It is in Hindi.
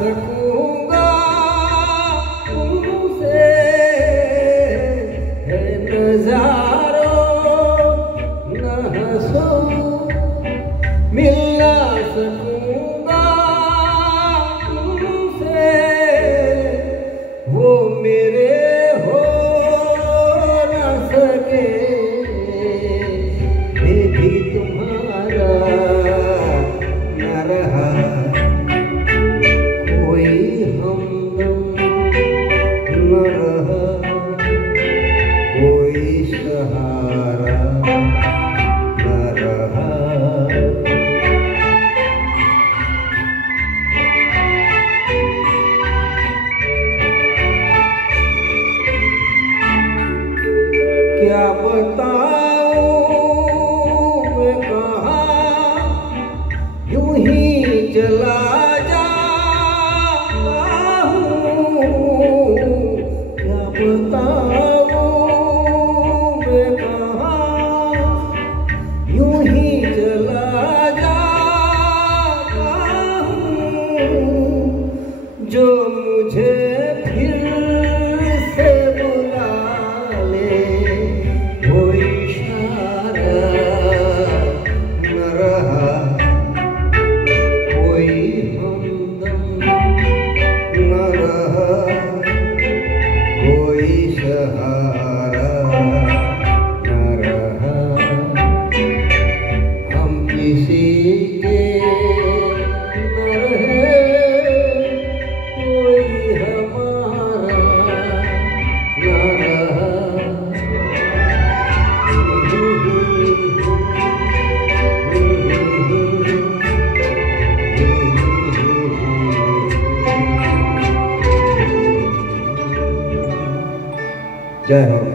सकूंगा तुमसे है नजारों न हंसो मिल ना सकूंगा तुमसे वो मेरे हो न सके मैं भी तुम्हारा न रहा कोई हमदम न रहा कोई सहारा न रहा। क्या बताऊं मैं कहाँ यूं ही चला जाता हूँ। क्या बताऊं मैं कहाँ यूं ही चला जाता हूँ। जो मुझे फिर से बुला ले वो इशारा न रहा कोई हमदम न रहा कोई सहारा न रहा। हम किसी के न रहे कोई हमारा न रहा। जय हो।